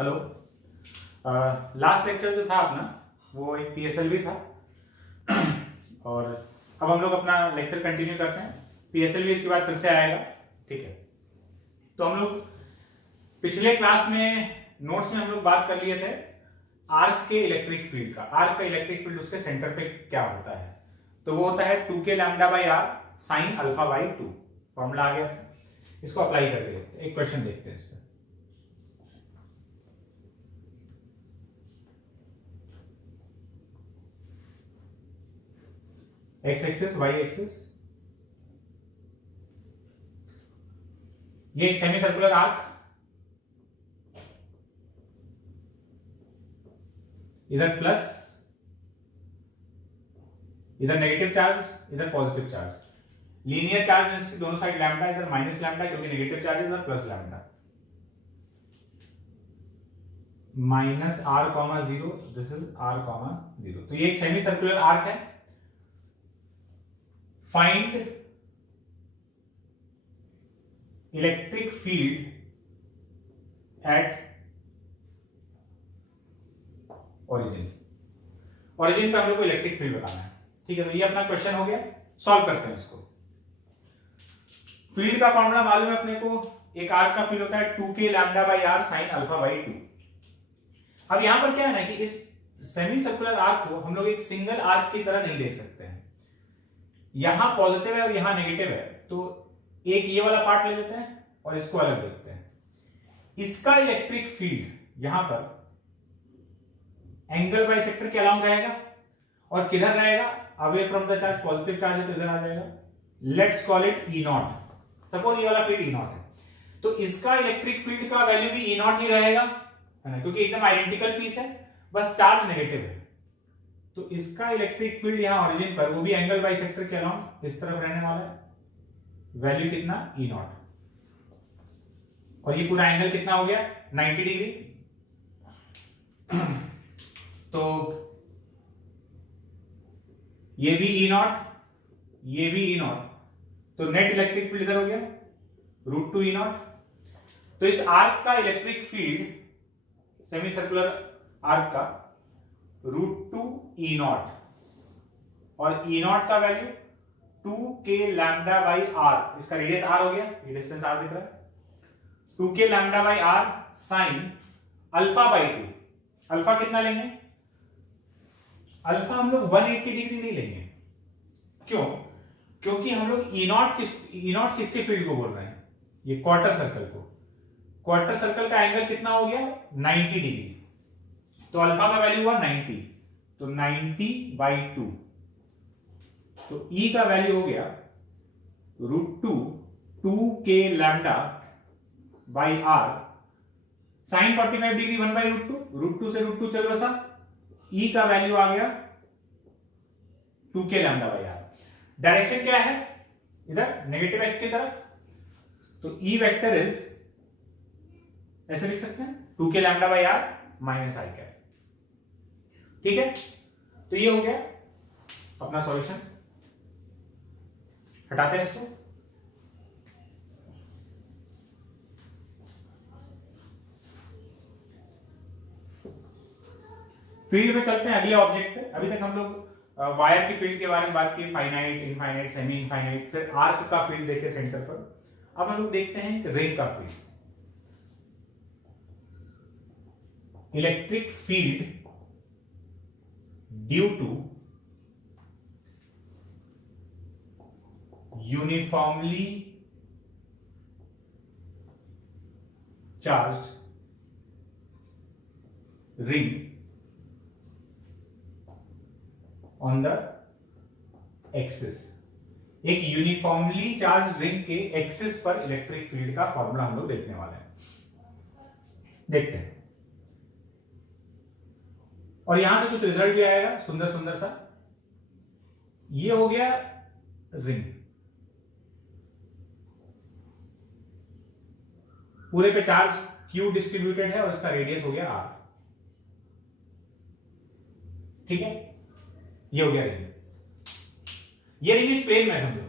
Hello. Last lecture जो था अपना वो एक पीएसएलवी था और अब हम लोग अपना लेक्चर कंटिन्यू करते हैं। पीएसएलवी इसके बाद फिर से आएगा, ठीक है। तो हम लोग पिछले क्लास में नोट्स में हम लोग बात कर लिए थे आर्क के इलेक्ट्रिक फील्ड का। आर्क का इलेक्ट्रिक फील्ड उसके सेंटर पे क्या होता है, तो वो होता है 2k lambda by are sine alpha by 2। Formula आ गया था, इसको अप्लाई करके देखते हैं। एक क्वेश्चन देखते हैं इसमें। एक्स एक्सिस वाई एक्सिस, ये एक सेमी सर्कुलर आर्क, इधर प्लस, इधर नेगेटिव चार्ज, इधर पॉजिटिव चार्ज। लीनियर चार्ज इसकी दोनों साइड लैम्डा, इधर माइनस लैम्डा क्योंकि नेगेटिव चार्ज, इधर plus lambda. Minus R comma zero, this is R comma zero. तो ये एक सेमी सर्कुलर आर्क है। Find electric field at origin. Origin पे हम लोग को इलेक्ट्रिक फील्ड बताना है, ठीक है। तो ये अपना क्वेश्चन हो गया, सॉल्व करते हैं इसको। फील्ड का फॉर्मूला मालूम है अपने को, एक आर्क का फील्ड होता है 2k lambda by are sine alpha by 2। अब यहां पर क्या है ना कि इस सेमी सर्कुलर आर्क को हम लोग एक सिंगल आर्क की तरह नहीं देख सकते हैं। यहां पॉजिटिव है और यहां नेगेटिव है, तो एक ये वाला पार्ट ले लेते हैं और इसको अलग देखते हैं। इसका इलेक्ट्रिक फील्ड यहां पर एंगल बाइसेक्टर के अलाउंग रहेगा और किधर रहेगा, away from the charge. Positive charge है तो इधर आ जाएगा। Let's call it E not. Suppose ये वाला फील्ड ई नॉट है, तो इसका इलेक्ट्रिक फील्ड का वैल्यू भी ई नॉट ही रहेगा, है ना, क्योंकि एकदम आइडेंटिकल पीस है, बस चार्ज नेगेटिव है। तो इसका इलेक्ट्रिक फील्ड यहां ओरिजिन पर, वो भी एंगल बाइसेक्टर के अलाउंग इस तरफ रहने वाला है। वैल्यू कितना, ई नॉट। और ये पूरा एंगल कितना हो गया, 90 डिग्री। तो ये भी ई नॉट, ये भी ई नॉट, तो नेट इलेक्ट्रिक फील्ड इधर हो गया √2 ई नॉट। तो इस आर्क का electric field, semi circular arc का, √2 ई नॉट, और ई नॉट का value 2k lambda by r. इसका रेडियस आर हो गया, ये डिस्टेंस आर दिख रहा है। 2k lambda by are sine alpha by 2। Alpha कितना लेंगे, अल्फा हम लोग 180 डिग्री नहीं लेंगे। क्यों? क्योंकि हम लोग ई नॉट किसके फील्ड को बोल रहे हैं, ये क्वार्टर सर्कल को। क्वार्टर सर्कल का एंगल कितना हो गया, 90 डिग्री। तो अल्फा का वैल्यू हुआ 90, तो 90 बाई 2। तो ई का वैल्यू हो गया √2 2k lambda by are sine 45 degree 1 by √2 से √2 चल बसा। ई का वैल्यू आ गया 2k lambda by are. Direction क्या है, इधर नेगेटिव एक्स की तरफ, तो ई वेक्टर इज ऐसे लिख सकते हैं 2k lambda by r minus i cap, ठीक है। तो ये हो गया अपना सॉल्यूशन। हटाते हैं इसको। फील्ड में चलते हैं अगले ऑब्जेक्ट पे। अभी तक हम लोग वायर की फील्ड के बारे में बात की, फाइनाइट, इनफाइनाइट, सेमी इनफाइनाइट, फिर आर्क का फील्ड देखे सेंटर पर। अब हम लोग देखते हैं रिंग का field. Electric field due to uniformly charged ring on the axis. एक यूनिफॉर्मली चार्ज रिंग के एक्सिस पर इलेक्ट्रिक फील्ड का फॉर्मूला हम लोग देखने वाले हैं। देखते हैं, और यहां से कुछ रिजल्ट भी आएगा सुंदर सुंदर सा। ये हो गया रिंग, पूरे पे चार्ज Q डिस्ट्रीब्यूटेड है और इसका रेडियस हो गया R, ठीक है। ये हो गया रिंग। ये रिंग इस प्लेन में समझो,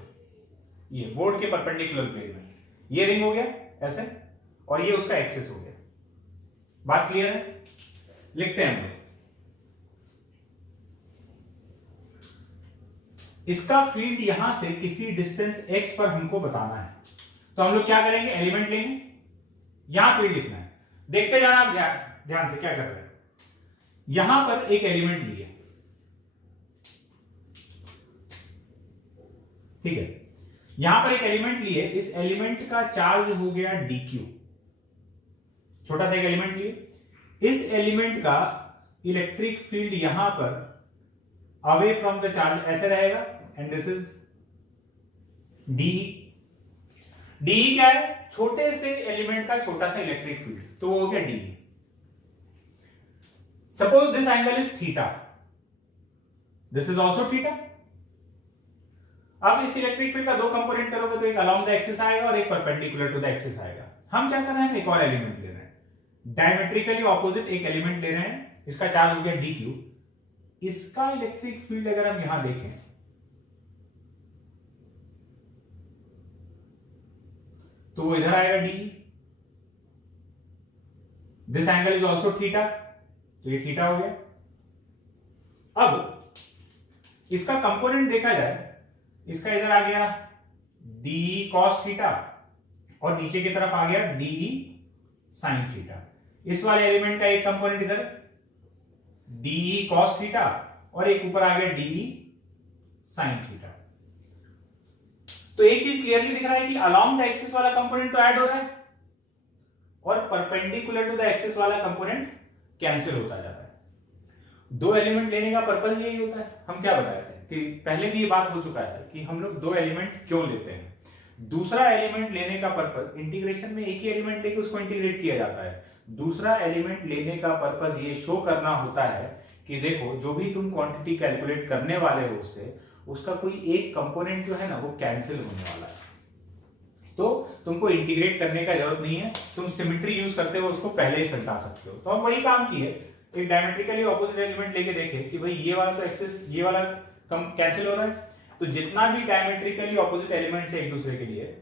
ये बोर्ड के परपेंडिकुलर प्लेन में ये रिंग हो गया ऐसे, और ये उसका एक्सिस हो गया। बात क्लियर है? लिखते हैं हम लोग। इसका फील्ड यहां से किसी डिस्टेंस x पर हमको बताना है, तो हम लोग क्या करेंगे, एलिमेंट लेंगे, यहां फील्ड लिखना है। देखते जाना आप ध्यान से क्या कर रहे हैं। यहां पर एक एलिमेंट लिए, ठीक है, यहां पर एक एलिमेंट लिए, इस एलिमेंट का चार्ज हो गया dq, छोटा सा एक एलिमेंट लिए, इस एलिमेंट का इलेक्ट्रिक फील्ड यहां पर अवे फ्रॉम द चार्ज ऐसे रहेगा, and this is D. D क्या है, छोटे से एलिमेंट का छोटा सा इलेक्ट्रिक फील्ड, तो वो हो गया D. Suppose this angle is theta, this is also theta. अब इस इलेक्ट्रिक फील्ड का दो कंपोनेंट करोगे तो एक अलोंग द एक्सिस आएगा और एक परपेंडिकुलर टू द एक्सिस आएगा। हम क्या कर रहे हैं, एक और एलिमेंट ले रहे हैं, डायमेट्रिकली ऑपोजिट एक एलिमेंट ले रहे हैं, इसका चार्ज हो गया dq। इसका इलेक्ट्रिक फील्ड अगर हम यहां देखें तो वो इधर आएगा D. This angle is also theta, तो ये थीटा हो गया। अब इसका कंपोनेंट देखा जाए, इसका इधर आ गया डी कॉस थीटा और नीचे की तरफ आ गया डी साइन थीटा। इस वाले एलिमेंट का एक कंपोनेंट इधर डी कॉस थीटा और एक ऊपर आ गया डी साइन थीटा। तो एक चीज क्लियरली दिख रहा है कि अलोंग द एक्सिस वाला कंपोनेंट तो ऐड हो रहा है और परपेंडिकुलर टू द एक्सिस वाला कंपोनेंट कैंसिल होता जा रहा है। दो एलिमेंट लेने का पर्पस यही होता है। हम क्या बताए थे कि पहले भी ये बात हो चुका है कि हम लोग दो एलिमेंट क्यों लेते हैं। दूसरा एलिमेंट लेने का पर्पस, इंटीग्रेशन में एक ही एलिमेंट लेके उसको इंटीग्रेट किया जाता है। दूसरा एलिमेंट लेने का पर्पस ये शो करना होता है कि देखो जो भी तुम क्वांटिटी कैलकुलेट करने वाले हो उससे, उसका कोई एक कंपोनेंट जो है ना वो कैंसिल होने वाला है, तो तुमको इंटीग्रेट करने का जरूरत नहीं है, तुम सिमेट्री यूज करते हो उसको पहले ही हटा सकते हो। तो हम वही काम किए, एक डायमेट्रिकली ऑपोजिट एलिमेंट लेके देखे कि भाई ये वाला तो एक्सिस, ये वाला कैंसिल हो रहा है, तो जितना भी डायमेट्रिकली ऑपोजिट एलिमेंट्स है एक दूसरे के लिए,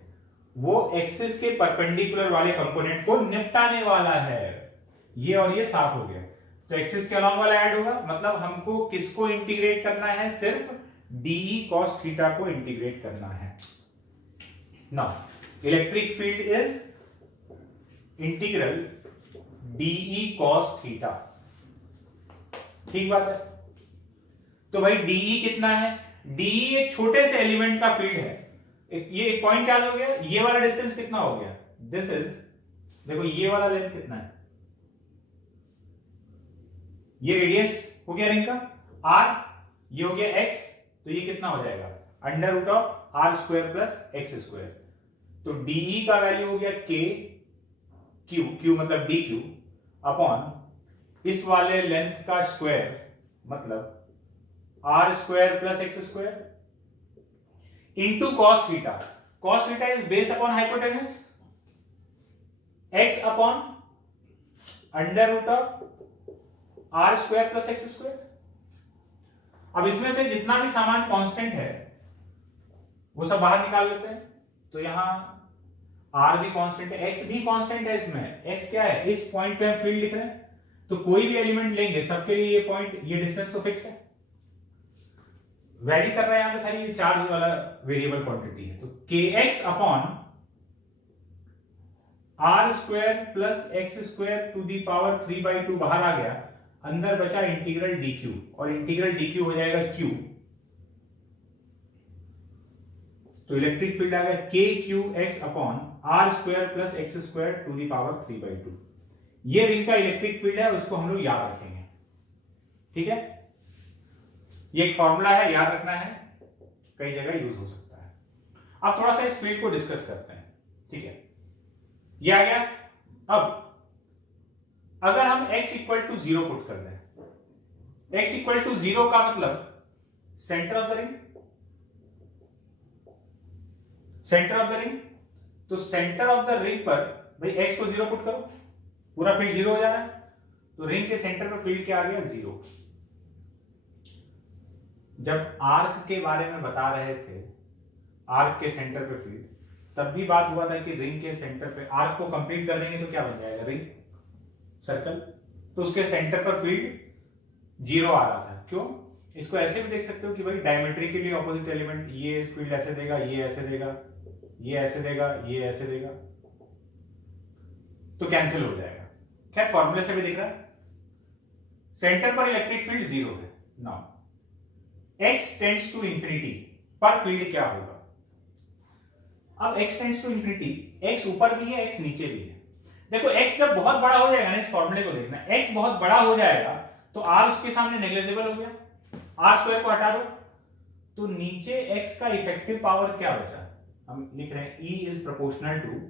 वो एक्सिस के परपेंडिकुलर वाले कंपोनेंट को निपटाने वाला है। ये और ये साफ हो गया, तो एक्सिस के अलोंग वाला ऐड होगा, मतलब हमको किसको इंटीग्रेट करना है, सिर्फ डी कॉस थीटा को इंटीग्रेट करना है। Now electric field is integral d e cos theta, ठीक बात है। तो भाई डीई कितना है, डीई एक छोटे से एलिमेंट का फील्ड है। ये एक पॉइंट चार्ज हो गया, ये वाला डिस्टेंस कितना हो गया, दिस इज, देखो ये वाला लेंथ कितना है, ये रेडियस हो गया रिंग का r, ये हो गया x, तो ये कितना हो जाएगा under root of r square plus x square. तो डीई का वैल्यू हो गया k q, q मतलब dq अपॉन इस वाले लेंथ का स्क्वायर मतलब r square plus x square into cos theta. Cos theta is base upon hypotenuse, x upon under root of r square plus x square. अब इसमें से जितना भी सामान कांस्टेंट है वो सब बाहर निकाल लेते हैं, तो यहां r भी कांस्टेंट है, x भी कांस्टेंट है, इसमें x क्या है, इस पॉइंट पे हम फील्ड लिख रहे हैं, तो कोई भी एलिमेंट लेंगे सबके लिए ये पॉइंट, ये डिस्टेंस तो फिक्स है, वैरी कर रहा है, यहां पे खाली ये चार्ज वाला वेरिएबल क्वांटिटी है। तो kx upon r square plus x square to the power 3/2 बाहर आ गया, अंदर बचा इंटीग्रल dq, और इंटीग्रल dq हो जाएगा q, तो इलेक्ट्रिक फील्ड आ गया kqx upon r square plus x square to the power 3/2। ये रिंग का इलेक्ट्रिक फील्ड है, उसको हम लोग याद रखेंगे, ठीक है। ये एक फॉर्मूला है, याद रखना है, कई जगह यूज हो सकता है। अब थोड़ा सा इस फील्ड को डिस्कस करते हैं, ठीक है। ये आ गया। अब अगर हम x इक्वल टू 0 पुट कर दें, x इक्वल टू 0 का मतलब centre of the ring, centre of the ring, तो सेंटर ऑफ द रिंग पर भाई x को 0 पुट करो, पूरा फील्ड 0 हो जा रहा है, तो रिंग के सेंटर पर फील्ड क्या आ गया 0। जब आर्क के बारे में बता रहे थे, आर्क के सेंटर पे फील्ड, तब भी बात हुआ था कि रिंग के सेंटर पे आर्क को कंप्लीट कर देंगे तो क्या बन जाएगा, रिंग सर्कल, तो उसके सेंटर पर फील्ड 0 आ रहा था। क्यों? इसको ऐसे भी देख सकते हो कि भाई डायमेट्रिकली ऑपोजिट एलिमेंट, ये फील्ड ऐसे देगा, ये ऐसे देगा, ये ऐसे देगा, ये ऐसे देगा, तो कैंसिल हो जाएगा। खैर फॉर्मूले से भी दिख रहा है, सेंटर पर इलेक्ट्रिक फील्ड 0 है। Now x tends to infinity पर फील्ड क्या होगा? अब x tends to infinity, x ऊपर भी है, x नीचे भी है। देखो x जब बहुत बड़ा हो जाएगा ना, इस फॉर्मूले को देखना, x बहुत बड़ा हो जाएगा तो r उसके सामने नेग्लिजिबल हो गया, r स्क्वायर को हटा दो, तो नीचे x का इफेक्टिव पावर क्या बचा? हम लिख रहे हैं E इज प्रोपोर्शनल टू,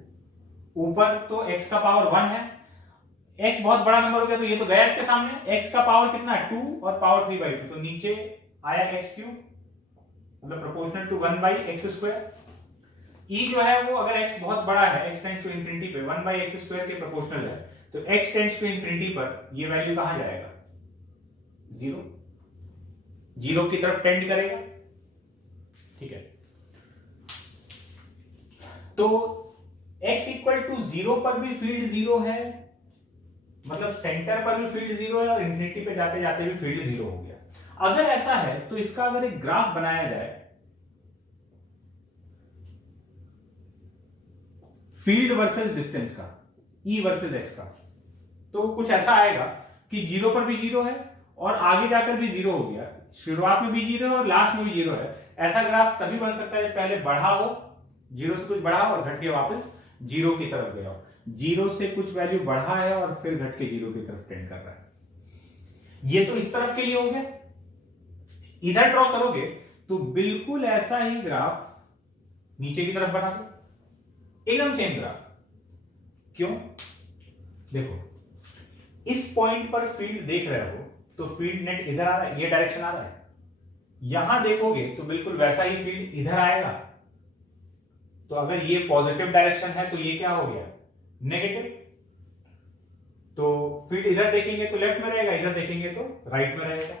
ऊपर तो x का पावर 1 है, x बहुत बड़ा नंबर हो गया तो ये तो गया इसके सामने, x का पावर कितना है 2 और पावर 3/2, तो नीचे आया x क्यूब, मतलब proportional to 1/x square. E जो है वो अगर x बहुत बड़ा है, x टेंड्स टू इंफिनिटी पे 1/x स्क्वायर के प्रोपोर्शनल है, तो x टेंड्स टू इंफिनिटी पर ये वैल्यू कहां जाएगा? 0 की तरफ टेंड करेगा। ठीक है, तो x इक्वल टू 0 पर भी फील्ड 0 है, मतलब सेंटर पर भी फील्ड 0 है और इंफिनिटी पे जाते जाते भी फील्ड 0 हो गया। अगर ऐसा है तो इसका अगर एक ग्राफ बनाया जाए फील्ड वर्सेस डिस्टेंस का, E वर्सेस x का, तो कुछ ऐसा आएगा कि 0 पर भी 0 है और आगे जाकर भी 0 हो गया, शुरुआत में भी 0 है और लास्ट में भी 0 है। ऐसा ग्राफ तभी बन सकता है पहले बढ़ा हो, 0 से कुछ बढ़ा हो और घट के वापस 0 की तरफ गया हो, 0 से कुछ वैल्यू बढ़ा है और फिर घट के 0 की तरफ टेंड कर रहा है। ये तो इस तरफ के लिए हो गया। इधर ड्रॉ करोगे तो बिल्कुल ऐसा ही ग्राफ नीचे की तरफ बना दो, एकदम सेम ग्राफ। क्यों? देखो, इस पॉइंट पर फील्ड देख रहे हो तो फील्ड नेट इधर आ रहा है, ये डायरेक्शन आ रहा है। यहां देखोगे तो बिल्कुल वैसा ही फील्ड इधर आएगा। तो अगर ये पॉजिटिव डायरेक्शन है तो ये क्या हो गया? नेगेटिव। तो फील्ड इधर देखेंगे तो लेफ्ट में रहेगा, इधर देखेंगे तो राइट में रहेगा।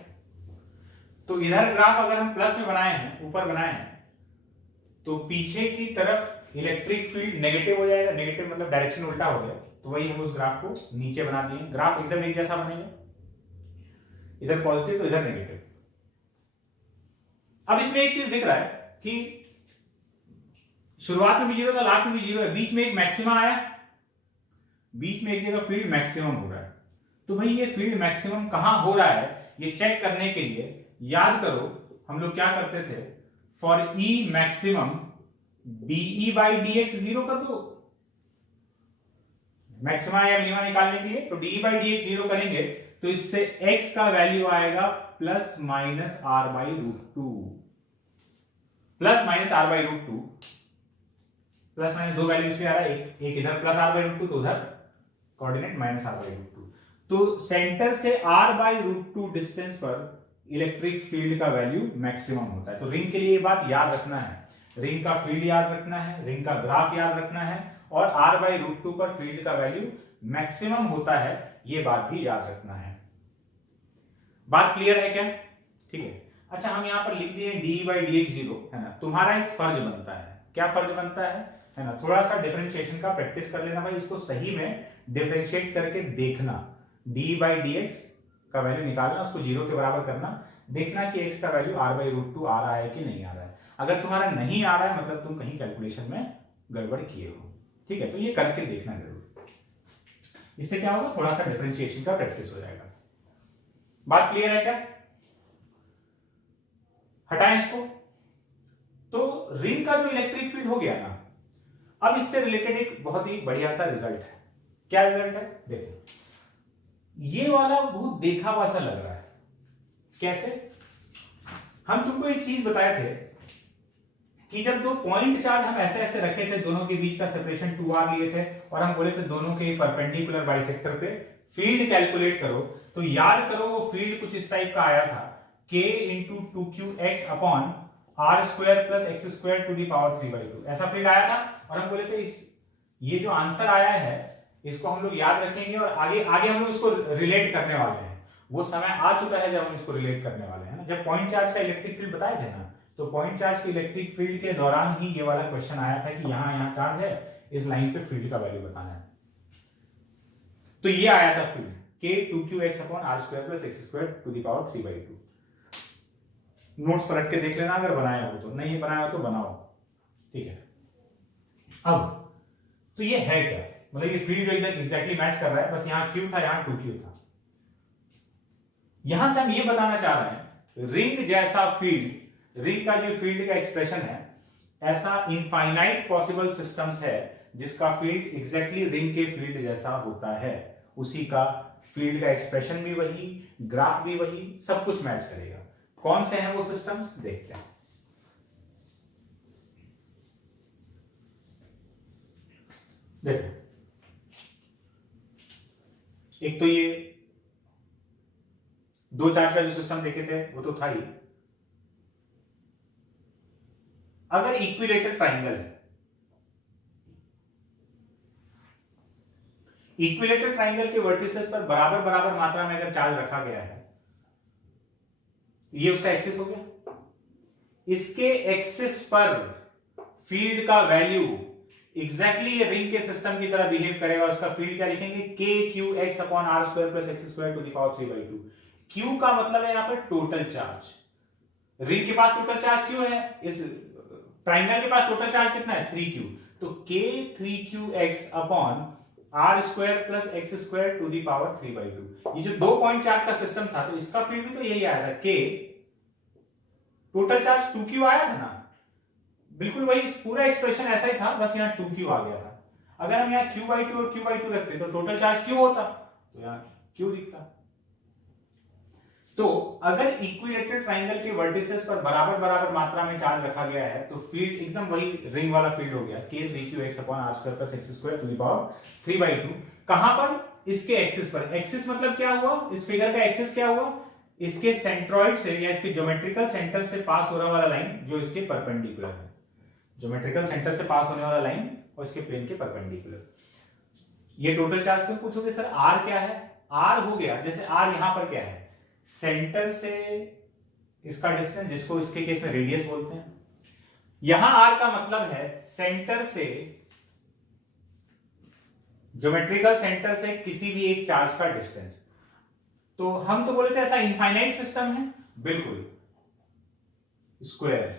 तो इधर ग्राफ अगर हम प्लस में बनाए हैं, ऊपर बनाए हैं, तो पीछे की तरफ इलेक्ट्रिक फील्ड नेगेटिव हो जाएगा। नेगेटिव मतलब डायरेक्शन उल्टा हो गया, तो वही हम उस ग्राफ को नीचे बना दिए। ग्राफ एकदम एक जैसा बनेगा, इधर पॉजिटिव तो इधर नेगेटिव। अब इसमें एक चीज दिख रहा है कि शुरुआत में भी 0 था, लास्ट में भी 0 है, बीच में एक मैक्सिमम आया, बीच में एक जगह फील्ड मैक्सिमम हो रहा है। तो भाई ये फील्ड मैक्सिमम कहां हो रहा है ये चेक करने के लिए याद करो हम लोग क्या करते थे, फॉर E मैक्सिमम dE/dx 0 कर दो, मैक्सिमा या मिनिमा निकालने के लिए। तो dE/dx 0 करेंगे तो इससे x का वैल्यू आएगा plus minus r/√2, plus minus r/√2, plus minus दो वैल्यू इसमें आ रहा है, एक इधर प्लस r/√2 तो उधर कोऑर्डिनेट माइनस r/√2। तो सेंटर से r/√2 डिस्टेंस पर इलेक्ट्रिक फील्ड का वैल्यू मैक्सिमम होता है। तो रिंग के लिए ये बात याद रखना है, रिंग का फील्ड याद रखना है, रिंग का ग्राफ याद रखना है, और r/√2 पर फील्ड का वैल्यू मैक्सिमम होता है, ये बात भी याद रखना है। बात क्लियर है क्या? ठीक है। अच्छा, हम यहां पर लिख दिए dE/dx 0, है ना। तुम्हारा एक फर्ज बनता है, क्या फर्ज बनता है ना, थोड़ा सा डिफरेंशिएशन का प्रैक्टिस कर लेना भाई, इसको सही में डिफरेंशिएट करके देखना, dE/dx का वैल्यू निकालना, उसको 0 के बराबर करना, देखना कि x का वैल्यू r/√2 आ रहा है कि नहीं आ रहा है। अगर तुम्हारा नहीं आ रहा है मतलब तुम कहीं कैलकुलेशन में गड़बड़ किए हो, ठीक है। तो ये करके देखना जरूर, इससे क्या होगा, थोड़ा सा डिफरेंशिएशन का प्रैक्टिस हो जाएगा। बात क्लियर है क्या? हटाएं इसको। तो रिंग का जो इलेक्ट्रिक फील्ड हो गया ना, अब इससे रिलेटेड एक बहुत ही बढ़िया सा रिजल्ट है। क्या रिजल्ट है? देखो, ये वाला बहुत देखा हुआ सा लग रहा है। कैसे? हम तुमको एक चीज बताए थे कि जब दो पॉइंट चार्ज हम ऐसे ऐसे रखे थे, दोनों के बीच का सेपरेशन 2r लिए थे, और हम बोले थे दोनों के परपेंडिकुलर बाइसेक्टर पे फील्ड कैलकुलेट करो, तो याद करो वो फील्ड कुछ इस टाइप का आया था, k × 2qx upon r² + x² to the power 3/2, ऐसा फील्ड आया था। और हम बोले थे ये जो आंसर आया है इसको हम लोग याद रखेंगे और आगे आगे हम लोग इसको रिलेट करने वाले हैं। वो समय आ चुका है जब हम इसको रिलेट करने वाले हैं ना। जब पॉइंट चार्ज का इलेक्ट्रिक फील्ड बताए थे ना, तो पॉइंट चार्ज के इलेक्ट्रिक फील्ड के दौरान ही ये वाला क्वेश्चन आया था कि यहाँ चार्ज है, इस लाइन पे फील्ड का वैल्यू बताना है। तो ये आया था field k 2qx upon r square plus x square to the power 3/2। Notes पलट के देख लेना अगर बनाए हो तो, नहीं बनाया हो तो बनाओ, ठीक है। अब तो ये है क्या, मतलब ये फील्ड जो इधर एग्जैक्टली मैच कर रहा है, बस यहां q था, यहां 2q था। यहां से हम ये बताना चाह रहे हैं रिंग जैसा फील्ड, रिंग का जो फील्ड का एक्सप्रेशन है, ऐसा इनफाइनाइट पॉसिबल सिस्टम्स है जिसका फील्ड एग्जैक्टली रिंग के फील्ड जैसा होता है, उसी का फील्ड का एक्सप्रेशन भी वही, ग्राफ भी वही, सब कुछ मैच करेगा। कौन से हैं वो सिस्टम्स, देखते हैं। देखो, एक तो ये दो चार्ज का जो सिस्टम देखे थे वो तो था ही। अगर इक्विलेटरल ट्राइंगल है, इक्विलेटरल ट्राइंगल के वर्टिसेस पर बराबर बराबर मात्रा में अगर चार्ज रखा गया है, ये उसका एक्सिस हो गया। इसके एक्सिस पर फील्ड का वैल्यू एग्जैक्टली ये रिंग के सिस्टम की तरह बिहेव करेगा। उसका फील्ड क्या लिखेंगे, k q x upon r square plus x square to the power 3/2। q का मतलब है यहां पे टोटल चार्ज। रिंग के पास टोटल चार्ज क्यों है, इस ट्राइंगल के पास टोटल चार्ज कितना है, 3q। तो k 3qx upon r square plus x square to the power 3/2। ये जो 2 पॉइंट चार्ज का सिस्टम था, तो इसका फील्ड भी तो यही आया था, k टोटल चार्ज 2q आया था ना, बिल्कुल वही पूरा एक्सप्रेशन ऐसा ही था, बस यहाँ 2q आ गया था। अगर हम यहाँ q/2 और q/2 रखते तो टोटल चार्ज q होता, तो यहाँ q दिखता। तो अगर इक्विलेटरल ट्राइंगल के वर्टिसेस पर बराबर बराबर मात्रा में चार्ज रखा गया है, तो फील्ड एकदम वही रिंग वाला फील्ड हो गया, k 3qx upon r square plus x square to the power 3/2। कहां पर, इसके एक्सिस पर। एक्सिस मतलब क्या हुआ, इस फिगर का एक्सिस क्या हुआ, इसके सेंट्रॉइड से या इसके ज्योमेट्रिकल सेंटर से पास होने वाला लाइन जो इसके परपेंडिकुलर है, ज्योमेट्रिकल सेंटर से पास होने वाला लाइन और इसके प्लेन के परपेंडिकुलर। ये टोटल चार्ज। तुम पूछोगे सर r क्या है, r हो गया, जैसे r यहां पर क्या है, सेंटर से इसका डिस्टेंस, जिसको इसके केस में रेडियस बोलते हैं। यहां r का मतलब है सेंटर से, ज्योमेट्रिकल सेंटर से किसी भी एक चार्ज का डिस्टेंस। तो हम तो बोले थे ऐसा इनफाइनाइट सिस्टम है, बिल्कुल। स्क्वायर,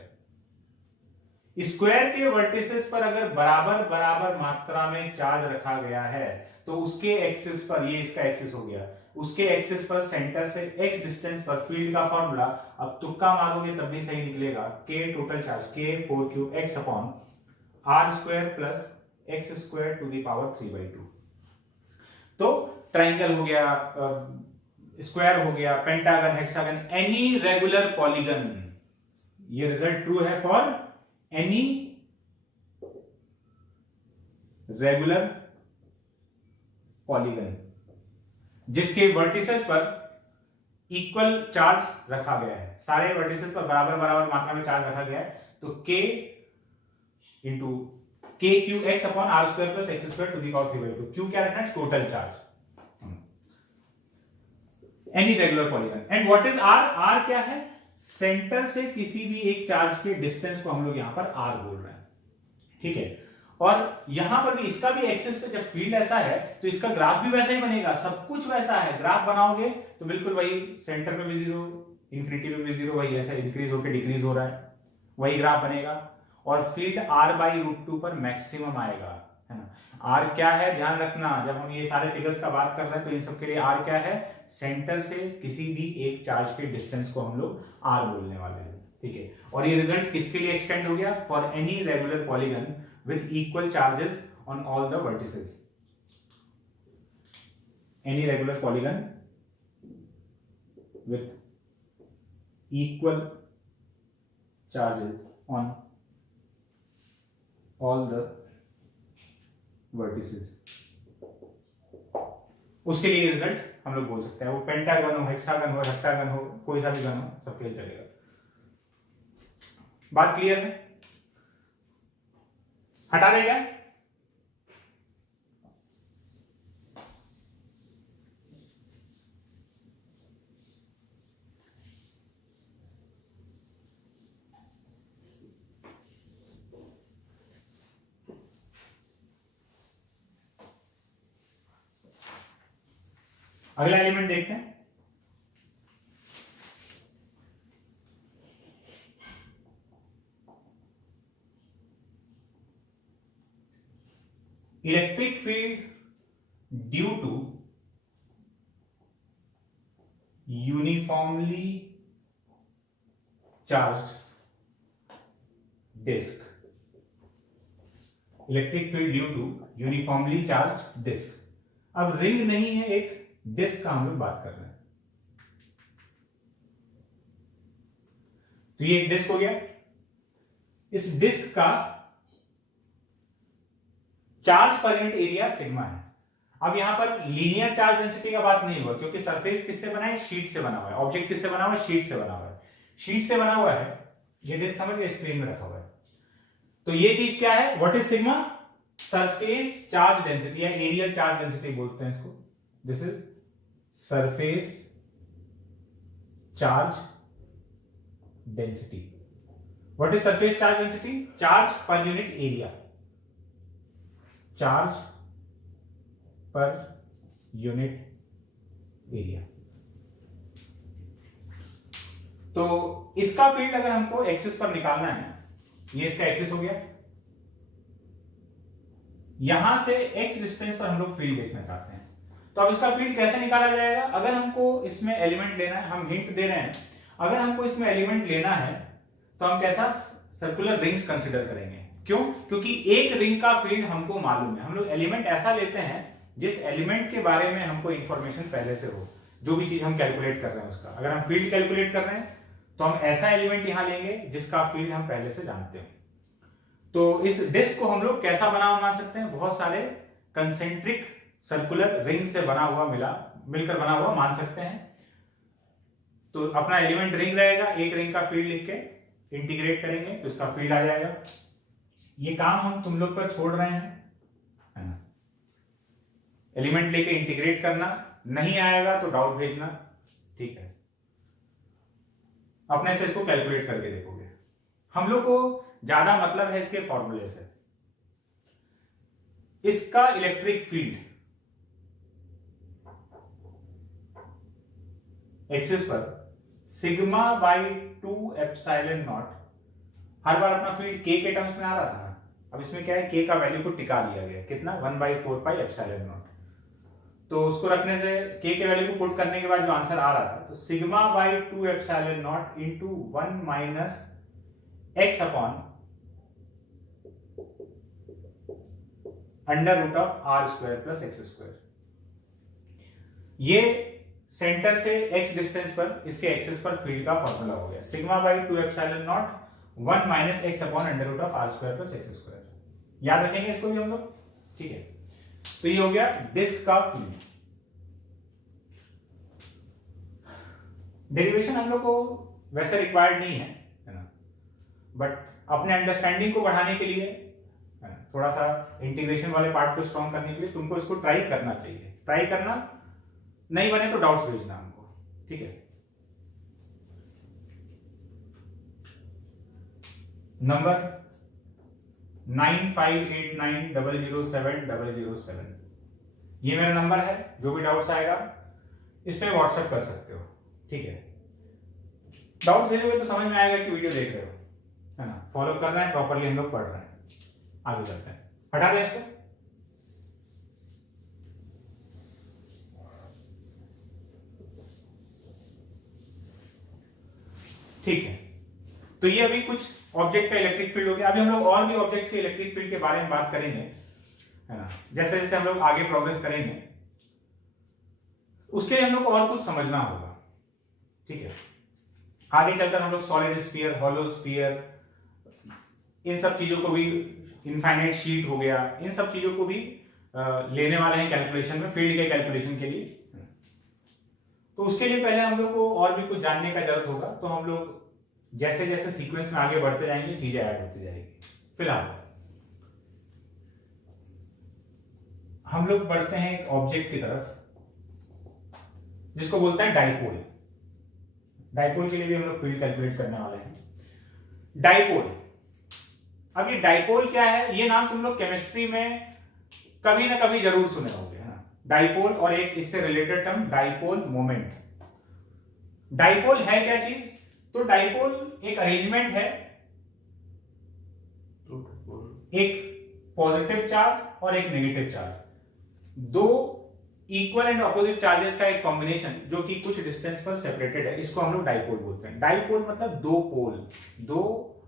स्क्वायर के वर्टिसेस पर अगर बराबर बराबर मात्रा में चार्ज रखा गया है, तो उसके एक्सिस पर, ये इसका एक्सिस हो गया, उसके एक्सिस पर सेंटर से x डिस्टेंस पर फील्ड का फॉर्मूला, अब तुक्का मारोगे तब भी सही निकलेगा, k total charge k 4qx upon r square plus x square to the power 3/2। तो ट्राइंगल हो गया, स्क्वायर हो गया, pentagon, hexagon, any regular polygon. ये रिजल्ट ट्रू है फॉर एनी रेगुलर पॉलीगन जिसके वर्टिसेस पर इक्वल चार्ज रखा गया है, सारे वर्टिसेस पर बराबर बराबर मात्रा में चार्ज रखा गया है। तो k into k q x upon r square plus x square to the power 3/2। Q क्या रखना है, total charge, any regular polygon. And what is r, r क्या है, सेंटर से किसी भी एक चार्ज के डिस्टेंस को हम लोग यहां पर आर बोल रहे हैं, ठीक है। और यहां पर भी इसका भी एक्सिस पे जब फील्ड ऐसा है तो इसका ग्राफ भी वैसा ही बनेगा, सब कुछ वैसा है। ग्राफ बनाओगे तो बिल्कुल वही, सेंटर पे भी जीरो, इंफिनिटी पे भी जीरो, वही ऐसा इंक्रीज होकर डिक्रीज हो रहा है, वही ग्राफ बनेगा। और फील्ड r/√2 पर मैक्सिमम आएगा, है ना। r क्या है, ध्यान रखना, जब हम ये सारे फिगर्स का बात कर रहे हैं तो इन सब के लिए r क्या है, सेंटर से किसी भी एक चार्ज के डिस्टेंस को हम लोग r बोलने वाले हैं, ठीक है। और ये रिजल्ट किसके लिए एक्सटेंड हो गया, for any regular polygon with equal charges on all the vertices, any regular polygon with equal charges on all the vertices, उसके लिए रिजल्ट हम लोग बोल सकते हैं। वो पेंटागन हो, हेक्सागन हो, हेक्टागन हो, कोई सा भी गन हो, सबके लिए चलेगा। बात क्लियर है, हटा देगा। अगला एलिमेंट देखते हैं। Electric field due to uniformly charged disc. Electric field due to uniformly charged disc. अब रिंग नहीं है, एक डिस्क का हम लोग बात कर रहे हैं। तो ये एक डिस्क हो गया। इस डिस्क का charge per unit area sigma है। अब यहां पर लीनियर चार्ज डेंसिटी का बात नहीं हुआ, क्योंकि सरफेस किससे बना है? शीट से बना हुआ है। ऑब्जेक्ट किससे बना हुआ है? शीट से बना हुआ है। शीट से बना हुआ है, ये डिस्क समझ के स्क्रीन में रखा हुआ है। तो ये चीज क्या है? What is sigma? Surface charge density या एरियल चार्ज डेंसिटी बोलते हैं इसको। This is surface charge density. What is surface charge density? Charge per unit area. Charge per unit area. तो इसका फील्ड अगर हमको एक्सिस पर निकालना है, ये इसका एक्सिस हो गया। यहां से एक्स डिस्टेंस पर हम लोग फील्ड देखना चाहते हैं। तो अब इसका फील्ड कैसे निकाला जाएगा? अगर हमको इसमें एलिमेंट लेना है, हम हिंट दे रहे हैं, अगर हमको इसमें एलिमेंट लेना है तो हम कैसा सर्कुलर रिंग्स कंसीडर करेंगे। क्यों? क्योंकि एक रिंग का फील्ड हमको मालूम है। हम लोग एलिमेंट ऐसा लेते हैं जिस एलिमेंट के बारे में हमको इंफॉर्मेशन पहले से हो, जो भी चीज हम कैलकुलेट कर रहे हैं उसका। अगर हम फील्ड कैलकुलेट कर रहे हैं तो हम ऐसा एलिमेंट यहां लेंगे जिसका फील्ड हम पहले से जानते हैं। तो इस डिस्क को हम लोग कैसा बना मान सकते हैं? बहुत सारे कंसेंट्रिक सर्कुलर रिंग से बना हुआ मिलकर बना हुआ मान सकते हैं। तो अपना एलिमेंट रिंग रहेगा, एक रिंग का फील्ड लिख के इंटीग्रेट करेंगे तो इसका फील्ड आ जाएगा। ये काम हम तुम लोग पर छोड़ रहे हैं, है ना? एलिमेंट लेके इंटीग्रेट करना, नहीं आएगा तो डाउट भेजना, ठीक है? अपने से इसको कैलकुलेट करके देखोगे। हम लोग को ज्यादा मतलब है इसके फॉर्मूले से। इसका इलेक्ट्रिक फील्ड एक्सिस पर सिग्मा बाई 2 एप्सिलॉन नॉट। हर बार अपना फील्ड के टर्म्स में आ रहा था ना, अब इसमें क्या है? के का वैल्यू को टिका दिया गया। कितना? 1/4 पाई एप्सिलॉन नॉट। तो उसको रखने से के वैल्यू को पुट करने के बाद जो आंसर आ रहा था, तो sigma by 2 epsilon naught into 1 minus x upon under root of r square plus x square. ये सेंटर से एक्स डिस्टेंस पर इसके एक्सिस पर फील्ड का फॉर्मूला हो गया। Sigma by 2 epsilon naught 1 minus x upon under root of r square plus x square. याद रखेंगे इसको भी हम लोग, ठीक है? तो ये हो गया डिस्क का फील्ड। डेरिवेशन हम लोग को वैसे रिक्वायर्ड नहीं है ना, बट अपने अंडरस्टैंडिंग को बढ़ाने के लिए, है ना, थोड़ा सा इंटीग्रेशन वाले पार्ट को स्ट्रॉन्ग करने के लिए तुमको इसको ट्राई करना चाहिए। ट्राई करना, नहीं बने तो डाउट्स भेजना हमको, ठीक है? नंबर 9589007007, ये मेरा नंबर है। जो भी डाउट्स आएगा इस पे व्हाट्सएप कर सकते हो, ठीक है? डाउट्स भेजोगे तो समझ में आएगा कि वीडियो देख रहे हो, है ना? फॉलो कर रहे हैं प्रॉपरली, हम लोग पढ़ रहे हैं। आगे चलते हैं, हटा दें इसको। ठीक है, तो ये अभी कुछ ऑब्जेक्ट का इलेक्ट्रिक फील्ड हो गया। अभी हम लोग और भी ऑब्जेक्ट्स के इलेक्ट्रिक फील्ड के बारे में बात करेंगे, है ना? जैसे जैसे हम लोग आगे प्रोग्रेस करेंगे उसके लिए हम लोग को और कुछ समझना होगा, ठीक है? आगे चलकर हम लोग सॉलिड स्फीयर, हॉलो स्फीयर, इन सब चीजों को भी, इनफाइनाइट शीट हो गया, इन सब चीजों को भी लेने वाले हैं कैलकुलेशन में, फील्ड के कैलकुलेशन के लिए। तो उसके लिए पहले हम लोग को और भी कुछ जानने का जरूरत होगा। तो हम लोग जैसे जैसे सीक्वेंस में आगे बढ़ते जाएंगे चीजें ऐड होती जाएगी। फिलहाल हम लोग बढ़ते हैं एक ऑब्जेक्ट की तरफ जिसको बोलते हैं डाइपोल। डाइपोल के लिए भी हम लोग फील्ड कैलकुलेट करने वाले हैं। डाइपोल, अब ये डाइपोल क्या है? ये नाम तुम लोग केमिस्ट्री में कभी ना कभी जरूर सुने होंगे, है ना? डाइपोल और एक इससे related term dipole moment. Dipole है क्या चीज? तो डाइपोल एक अरेंजमेंट है, एक पॉजिटिव चार्ज और एक नेगेटिव चार्ज, दो इक्वल एंड ऑपोजिट चार्जेस का एक कॉम्बिनेशन जो कि कुछ डिस्टेंस पर सेपरेटेड है, इसको हम लोग डाइपोल बोलते हैं। डाइपोल मतलब दो पोल, दो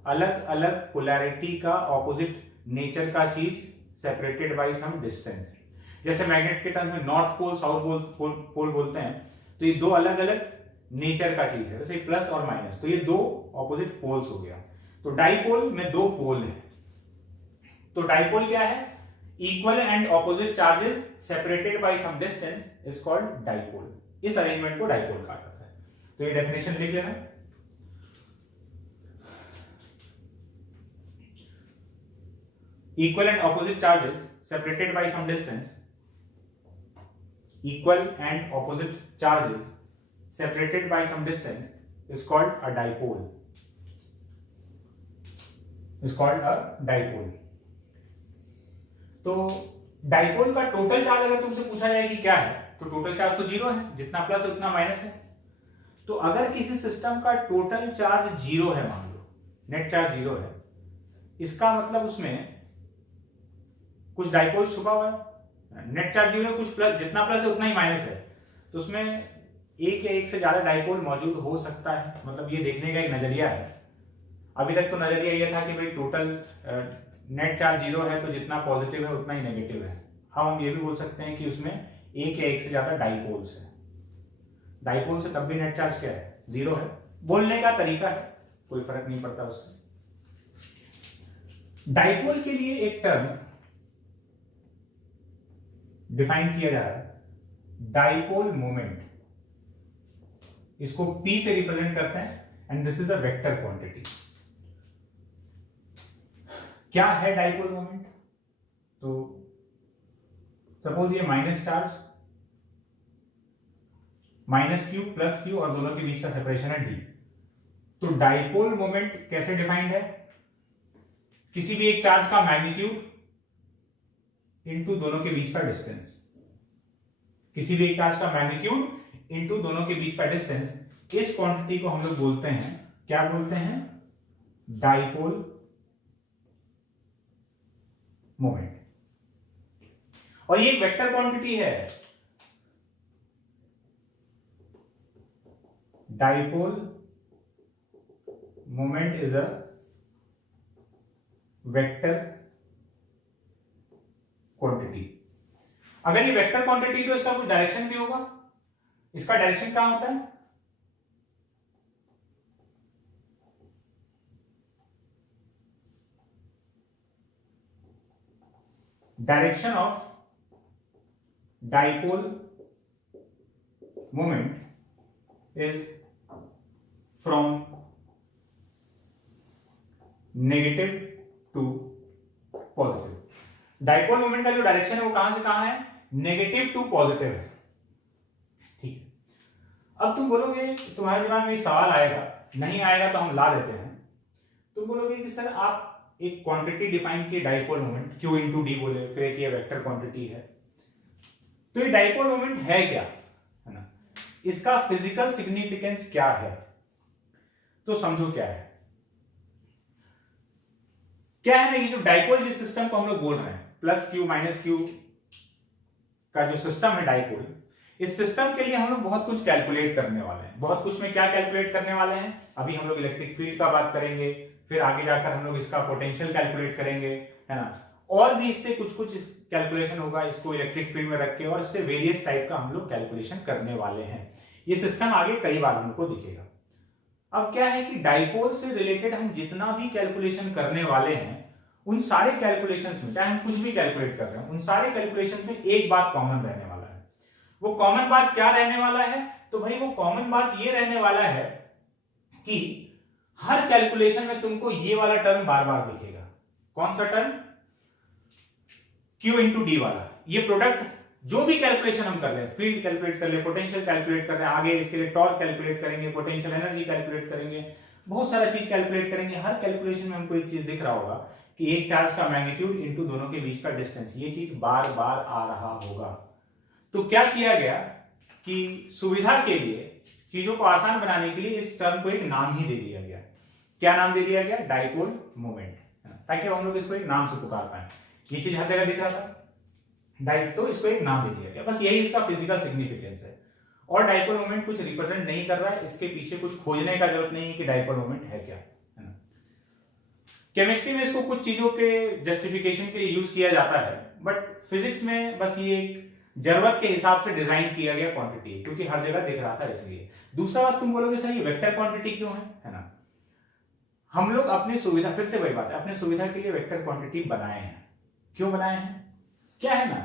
अलग अलग पोलैरिटी का ऑपोजिट नेचर का चीज सेपरेटेड बाय सम डिस्टेंस। जैसे मैग्नेट के टर्म में नॉर्थ पोल साउथ पोल बोलते हैं, तो ये दो अलग अलग नेचर का चीज है, जैसे प्लस और माइनस, तो ये दो ऑपोजिट पोल्स हो गया। तो डाइपोल में दो पोल है। तो डाइपोल क्या है? Equal and opposite charges separated by some distance is called dipole. इस अरेंजमेंट को डाइपोल कहा जाता है। तो ये डेफिनेशन लिख लेना। Equal and opposite charges separated by some distance, equal and opposite charges separated by some distance is called a dipole, is called a dipole। तो डाइपोल का टोटल चार्ज अगर तुमसे पूछा जाए कि क्या है, तो टोटल चार्ज तो जीरो है, जितना प्लस है उतना माइनस है। तो अगर किसी सिस्टम का टोटल चार्ज जीरो है, मान लो नेट चार्ज जीरो है, इसका मतलब उसमें कुछ डाइपोल छुपा हुआ है। नेट चार्ज जीरो है, कुछ प्लस, जितना प्लस है उतना ही माइनस है, तो उसमें एक या एक से ज्यादा डाइपोल मौजूद हो सकता है। मतलब ये देखने का एक नजरिया है। अभी तक तो नजरिया ये था कि भाई टोटल नेट चार्ज जीरो है, तो जितना पॉजिटिव है उतना ही नेगेटिव है। अब हम ये भी बोल सकते हैं कि उसमें एक या एक से ज्यादा डाइपोल्स है। डाइपोल से तब भी नेट चार्ज क्या है? जीरो है। बोलने का तरीका है, कोई फर्क नहीं पड़ता उससे। डाइपोल के लिए एक टर्म डिफाइन किया जा रहा है, डाइपोल मोमेंट। इसको P से रिप्रेजेंट करते हैं and this is a vector quantity. क्या है डाइपोल मोमेंट? तो सपोज ये minus charge, minus Q plus Q और दोनों के बीच का सेपरेशन है D। तो डाइपोल मोमेंट कैसे डिफाइंड है? किसी भी एक चार्ज का मैग्नीट्यूड इनटू दोनों के बीच का डिस्टेंस। किसी भी एक चार्ज का मैग्नीट्यूड इनटू दोनों के बीच का डिस्टेंस, इस क्वांटिटी को हम लोग बोलते हैं, क्या बोलते हैं? Dipole moment. और ये एक वेक्टर क्वांटिटी है। Dipole moment is a vector quantity. अगर ये वेक्टर क्वांटिटी तो इसका कुछ डायरेक्शन भी होगा। इसका डायरेक्शन कहां होता है? Direction of dipole moment is from negative to positive. Dipole moment का जो डायरेक्शन है वो कहां से कहां है? नेगेटिव टू पॉजिटिव है। ठीक है। अब तुम बोलोगे, तुम्हारे दिमाग में सवाल आएगा, नहीं आएगा तो हम ला देते हैं। तुम बोलोगे कि सर आप एक क्वांटिटी डिफाइन किए dipole moment, Q into D बोले, फिर एक ये वेक्टर क्वांटिटी है, तो ये डाइपोल मोमेंट है क्या, है ना? इसका फिजिकल सिग्निफिकेंस क्या है? तो समझो क्या है। क्या है ना, ये जो डाइपोल जिस सिस्टम को हम लोग बोल रहे हैं, प्लस क्यू माइनस क्यू का जो सिस्टम है डाइपोल, इस सिस्टम के लिए हम लोग बहुत कुछ कैलकुलेट करने वाले हैं। बहुत कुछ में क्या कैलकुलेट करने वाले हैं? अभी हम लोग इलेक्ट्रिक फील्ड का बात करेंगे, फिर आगे जाकर हम लोग इसका पोटेंशियल कैलकुलेट करेंगे, है ना? और भी इससे कुछ कुछ कैलकुलेशन होगा, इसको इलेक्ट्रिक फील्ड में रख के, और इससे वेरियस टाइप का हम लोग कैलकुलेशन करने वाले हैं। ये सिस्टम आगे कई बार हमको दिखेगा। अब क्या है कि डाइपोल से रिलेटेड हम जितना भी कैलकुलेशन करने वाले हैं, उन सारे कैलकुलेशंस में, चाहे हम कुछ भी कैलकुलेट कर रहे हैं, उन सारे कैलकुलेशन में एक बात कॉमन रहने वाला है। वो कॉमन बात क्या रहने वाला है? तो भाई वो कॉमन बात ये रहने वाला है कि हर कैलकुलेशन में तुमको ये वाला टर्म बार बार दिखेगा। कौन सा टर्म? Q इंटू डी वाला। ये प्रोडक्ट जो भी कैलकुलेशन हम कर रहे हैं, फील्ड कैलकुलेट कर ले, पोटेंशियल कैलकुलेट कर रहे हैं, आगे इसके लिए टॉर्क कैलकुलेट करेंगे, पोटेंशियल एनर्जी कैलकुलेट करेंगे, बहुत सारा चीज कैलकुलेट करेंगे। हर कैलकुलेशन में हमको एक चीज दिख रहा होगा कि एक चार्ज का मैग्नीट्यूड इनटू दोनों के बीच का डिस्टेंस, ये चीज बार बार आ रहा होगा। तो क्या किया गया कि सुविधा के लिए, चीजों को आसान बनाने के लिए इस टर्म को एक नाम ही दे दिया गया। क्या नाम दे दिया गया? डाइपोल मोमेंट, ताकि हम लोग इसको एक नाम से पुकार पाए। ये चीज हर जगह दिख रहा था डाइट, तो इसको एक नाम दे दिया गया, बस यही इसका फिजिकल सिग्निफिकेंस है। और डाइपोल मोमेंट कुछ रिप्रेजेंट नहीं कर रहा है, इसके पीछे कुछ खोजने का जरूरत नहीं है कि डाइपोल मोमेंट है क्या, है ना। केमिस्ट्री में इसको कुछ चीजों के जस्टिफिकेशन के लिए यूज किया जाता है, बट फिजिक्स में बस ये एक जरूरत के हिसाब से डिजाइन किया गया क्वांटिटी, क्योंकि हर जगह दिख रहा था इसलिए। दूसरा बात, तुम बोलोगे सर ये वेक्टर क्वांटिटी क्यों है ना। हम लोग अपनी सुविधा, फिर से वही बात है, अपनी सुविधा के लिए वेक्टर क्वांटिटी बनाए हैं। क्यों बनाए हैं? क्या है ना,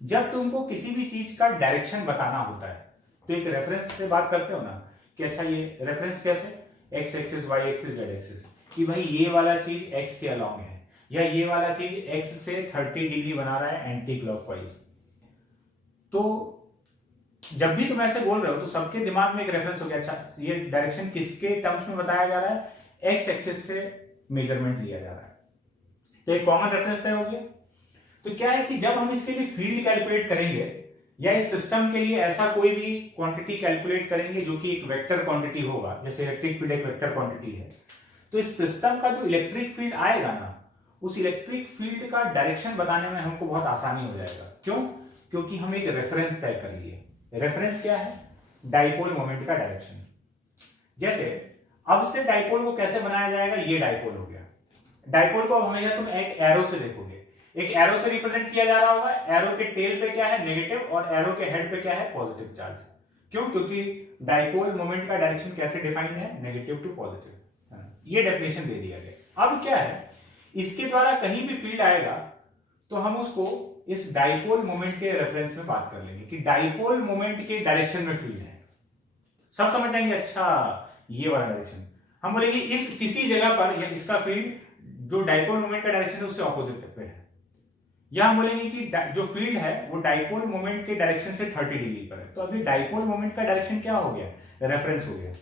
जब तुमको किसी भी चीज का डायरेक्शन बताना होता है तो एक रेफरेंस से बात करते हो ना कि अच्छा ये रेफरेंस कैसे, x axis, y axis, z axis, कि भाई ये वाला चीज एक्स के अलोंग है, या ये वाला चीज एक्स से 30 डिग्री बना रहा है एंटी क्लॉकवाइज। तो जब भी तुम ऐसे बोल रहे हो तो सबके दिमाग में एक रेफरेंस हो गया, अच्छा ये डायरेक्शन किसके टर्म्स में बताया जा रहा है, एक्स एक्सिस से मेजरमेंट लिया जा रहा है, तो एक कॉमन रेफरेंस तय हो गया। तो क्या है कि जब हम इसके लिए फील्ड कैलकुलेट करेंगे या इस सिस्टम के लिए ऐसा कोई भी क्वांटिटी कैलकुलेट करेंगे जो कि एक वेक्टर क्वांटिटी होगा, जैसे इलेक्ट्रिक फील्ड एक वेक्टर क्वांटिटी है, तो इस सिस्टम का जो इलेक्ट्रिक फील्ड आएगा ना, उस इलेक्ट्रिक फील्ड का डायरेक्शन बताने में हमको बहुत आसानी हो जाएगा। क्यों? क्योंकि हम एक रेफरेंस तय कर लिए। रेफरेंस क्या है? डाइपोल मोमेंट का डायरेक्शन। जैसे अब से डाइपोल को कैसे बनाया जाएगा, ये डाइपोल हो गया। डाइपोल को अब हमेशा तुम एक एरो से देखोगे, एक एरो से रिप्रेजेंट किया जा रहा होगा। एरो के टेल पे क्या है, नेगेटिव, और एरो के हेड पे क्या है, पॉजिटिव चार्ज। क्यों? क्योंकि डाइपोल मोमेंट का डायरेक्शन कैसे डिफाइंड है, नेगेटिव टू पॉजिटिव। ये डेफिनेशन दे दिया गया। अब क्या है, इसके द्वारा कहीं भी फील्ड आएगा तो हम उसको इस डाइपोल मोमेंट के रेफरेंस में बात कर लेंगे कि डाइपोल मोमेंट के डायरेक्शन में फील्ड है। सब समझ जाएंगे, अच्छा ये वाला डायरेक्शन। हम बोलेंगे इस किसी जगह पर या इसका फील्ड जो डाइपोल मोमेंट का डायरेक्शन है उससे ऑपोजिट पे है, या हम बोलेंगे कि जो फील्ड है वो डाइपोल मोमेंट के डायरेक्शन से 30 डिग्री पर है। तो अभी डाइपोल मोमेंट का डायरेक्शन क्या हो गया, रेफरेंस हो गया।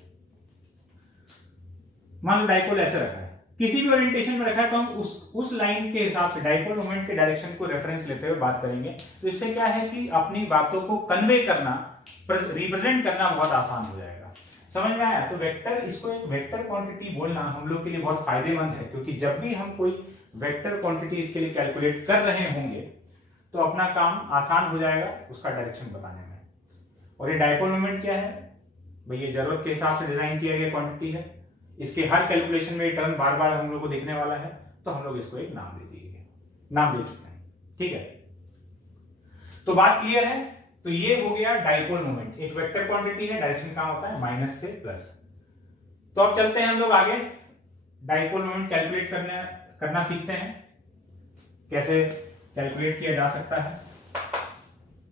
मान लो डाइपोल ऐसे रखा है, किसी भी ओरिएंटेशन में रखा है, तो हम उस लाइन के हिसाब से डाइपोल मोमेंट के डायरेक्शन को रेफरेंस लेते हुए बात करेंगे। तो इससे क्या है कि अपनी बातों को कन्वे करना, रिप्रेजेंट करना बहुत आसान हो जाएगा। समझ में आया? तो वेक्टर, इसको एक वेक्टर क्वांटिटी बोलना हम लोग के लिए बहुत फायदेमंद है, क्योंकि जब भी हम कोई वेक्टर क्वांटिटी इसके लिए कैलकुलेट कर रहे होंगे तो अपना काम आसान हो जाएगा उसका डायरेक्शन बताने में। और ये डाइपोल मोमेंट क्या है भाई, ये जरूरत के हिसाब से डिजाइन किया गया क्वांटिटी है। इसके हर कैलकुलेशन में ये टर्म बार बार हम लोग को दिखने वाला है, तो हम लोग इसको एक नाम दे दिए, नाम दे चुके हैं। ठीक है, तो बात क्लियर है। तो ये हो गया डाइपोल मोमेंट, एक वेक्टर क्वांटिटी है, डायरेक्शन कहां होता है, माइनस से प्लस। तो अब चलते हैं हम लोग आगे, डाइपोल मोमेंट कैलकुलेट करना सीखते हैं, कैसे कैलकुलेट किया जा सकता है।